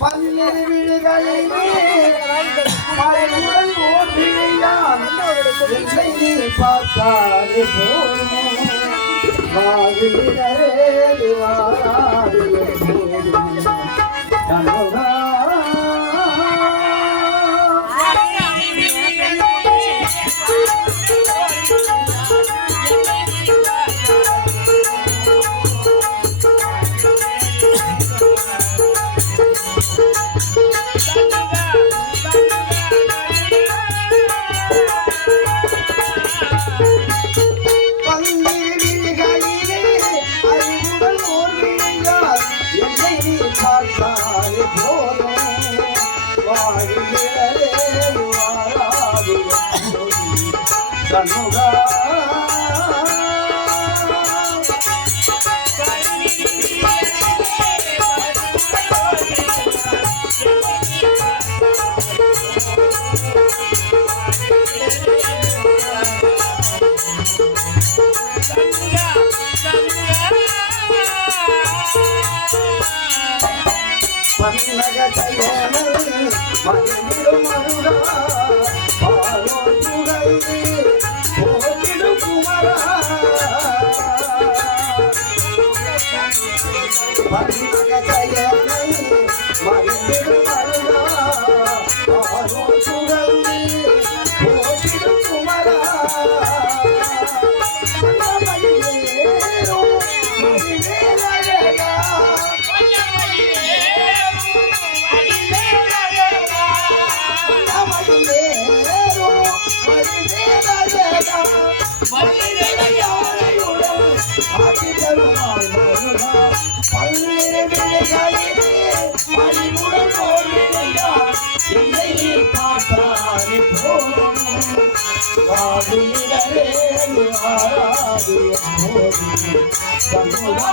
பன்னிரு விழிகளிலே மறைவுடன் ஓடுகிறான் என்னை நீ பார்த்தாலே போதும் வாதிரே வாராது கண்ணுகா பார்த்தாலே போதும் வாழ்கிறே வாராது கண்ணுகா பன்னகதையனல் மகிழும் மருகா பாரோ புகழே போதிடும் குமரா பன்னகதையனல் மகிழும் மருகா பாரோ புகழே போதிடும் குமரா என்னை நீர் பார்த்தாது போதும் வாழ்கிறே வாராது போதும் கண்ணுகா